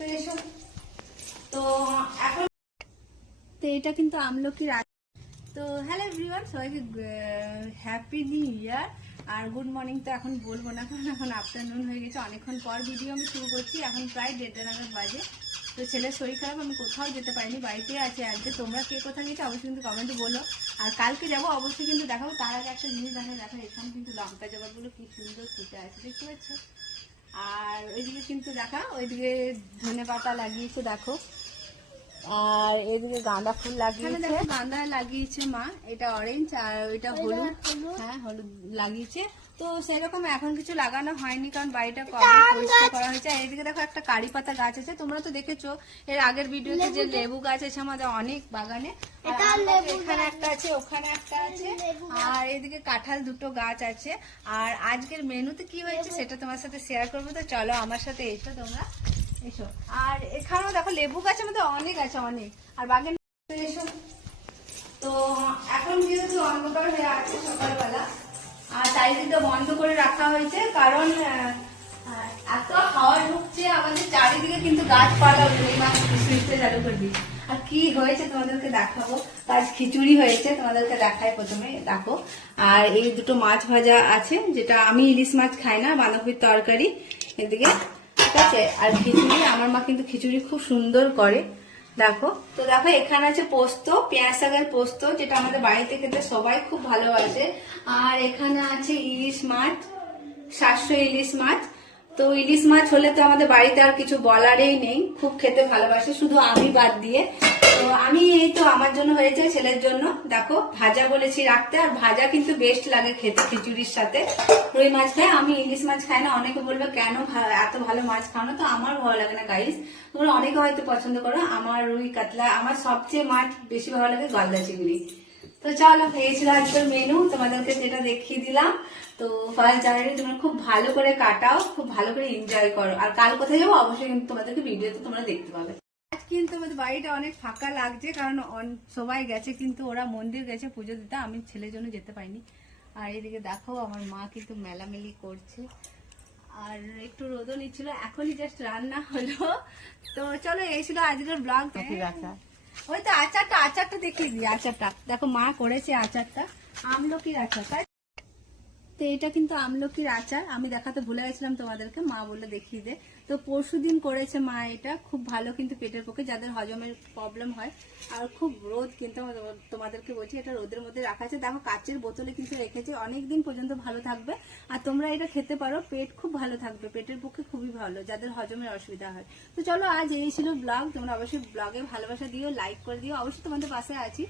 তো এখন তো এটা কিন্তু আমলকির। তো হ্যালো এভরিওয়ান, সবাইকে হ্যাপি নিউ ইয়ার আর গুড মর্নিং। তো এখন বলবো না, কারণ এখন আফটারনুন হয়ে গেছে, অনেকক্ষণ পর ভিডিও আমি শুরু করছি। এখন প্রায় 1:30 নাগাদ বাজে। তো ছেলের শরীর খারাপ, আমি কোথাও যেতে পারিনি, বাড়িতে আছি আজকে। তোমরা কে কোথায় গেছো অবশ্যই কিন্তু কমেন্টে বলো। আর কালকে যাবো অবশ্যই কিন্তু দেখাবো। তার আগে একটা জিনিস দেখো, এখানে কিন্তু লঙ্কা জবাগুলো কি সুন্দর ফুটে আছে, দেখতে পাচ্ছ? আর ওইদিকে কিন্তু দেখা, ওইদিকে ধনে পাতা লাগিয়েছে দেখো, আর এদিকে গাঁদা ফুল লাগিয়েছে। গাঁদা লাগিয়েছে মা, এটা অরেঞ্জ আর ওইটা হলুদ। হ্যাঁ, হলুদ লাগিয়েছে। তো সেরকম এখন কিছু লাগানো হয়নি, কারণ বাড়িটা কবে পরিষ্কার করা হয়েছে। আর এদিকে দেখো একটা কারি পাতা গাছ আছে, তোমরা তো দেখেছো এর আগের ভিডিওতে যে লেবু গাছ আছে আমাদের অনেক বাগানে। এখানে একটা আছে, ওখানে একটা আছে, আর এদিকে কাঁঠাল দুটো গাছ আছে। আর আজকের মেনুতে কি হয়েছে সেটা তোমার সাথে শেয়ার করবো। তো চলো আমার সাথে এসো তোমরা, এসো। আর এখানেও দেখো লেবু গাছ আমাদের অনেক আছে, অনেক। আর বাগান এসো। তো এখন যেহেতু অন্ধকার হয়ে আছে সকালবেলা, আর চারিদিকটা বন্ধ করে রাখা হয়েছে, কারণ এত হাওয়া ঢুকছে আমাদের চারিদিকে, কিন্তু গাছপালা চালু করে দিচ্ছে। আর কি হয়েছে তোমাদেরকে দেখাবো। আজ খিচুড়ি হয়েছে, তোমাদেরকে দেখাই প্রথমে, দেখো। আর এই দুটো মাছ ভাজা আছে, যেটা আমি ইলিশ মাছ খাই না, বাঁধাকপির তরকারি এদিকে, ঠিক আছে। আর খিচুড়ি, আমার মা কিন্তু খিচুড়ি খুব সুন্দর করে, দেখো। তো দেখো এখানে আছে পোস্ত, পেঁয়াজ শাকের পোস্ত, যেটা আমাদের বাড়িতে খেতে সবাই খুব ভালোবাসে। আর এখানে আছে ইলিশ মাছ, 700 ইলিশ মাছ। তো ইলিশ মাছ হলে তো আমাদের বাড়িতে আর কিছু বলারই নেই, খুব খেতে ভালোবাসে, শুধু আমি বাদ দিয়ে। তো আমি এই তো আমার জন্য হয়েছে, ছেলের জন্য দেখো ভাজা বলেছি রাখতে। আর ভাজা কিন্তু বেস্ট লাগে খেতে খিচুড়ির সাথে। রুই মাছ খাই, আমি ইলিশ মাছ খাই না। অনেকে বলবে কেন এত ভালো মাছ খাও না, তো আমার ভালো লাগে না গাইস। তোমরা অনেকে হয়তো পছন্দ করো। আমার রুই কাতলা, আমার সবচেয়ে মাছ বেশি ভালো লাগে গলদা চিংড়ি। তো চলো, এই ছিল আজকের মেনু, তোমাদেরকে যেটা দেখিয়ে দিলাম। তো ফার্স্ট জানুয়ারি তোমরা খুব ভালো করে কাটাও, খুব ভালো করে এনজয় করো। আর কাল কোথায় যাবো অবশ্যই কিন্তু তোমাদেরকে ভিডিওতে তোমরা দেখতে পাবে। আজ কিন্তু আমাদের বাড়িটা অনেক ফাঁকা লাগছে, কারণ সবাই গেছে, কিন্তু ওরা মন্দির গেছে পুজো দিতে, আমি ছেলের জন্য যেতে পারিনি। আর এদিকে দেখো আমার মা কিন্তু মেলামেলি করছে, আর একটু রোদও নিচ্ছিল, এখনই জাস্ট রান্না হলো। তো চলো, এই ছিল আজকের ব্লগ। ওই তো আচারটা দেখিয়ে দিই। আচারটা দেখো মা করেছে, আচারটা আমলকির আচার। তাই তো এটা কিন্তু আমলকির আচার, আমি দেখাতে ভুলে গেছিলাম তোমাদেরকে, মা বললে দেখিয়ে দে। তো পরশুদিন করেছে মা, এটা খুব ভালো কিন্তু পেটের পক্ষে, যাদের হজমের প্রবলেম হয়। আর খুব রোদ, কিন্তু তোমাদেরকে বলছি এটা রোদের মধ্যে রাখা আছে, দেখো কাচের বোতলে কিন্তু রেখেছে, অনেকদিন পর্যন্ত ভালো থাকবে। আর তোমরা এটা খেতে পারো, পেট খুব ভালো থাকবে, পেটের পক্ষে খুবই ভালো, যাদের হজমের অসুবিধা হয়। তো চলো, আজ এই ছিল ব্লগ। তোমরা অবশ্যই ব্লগে ভালোবাসা দিও, লাইক করে দিও, অবশ্যই তোমাদের পাশে আছি।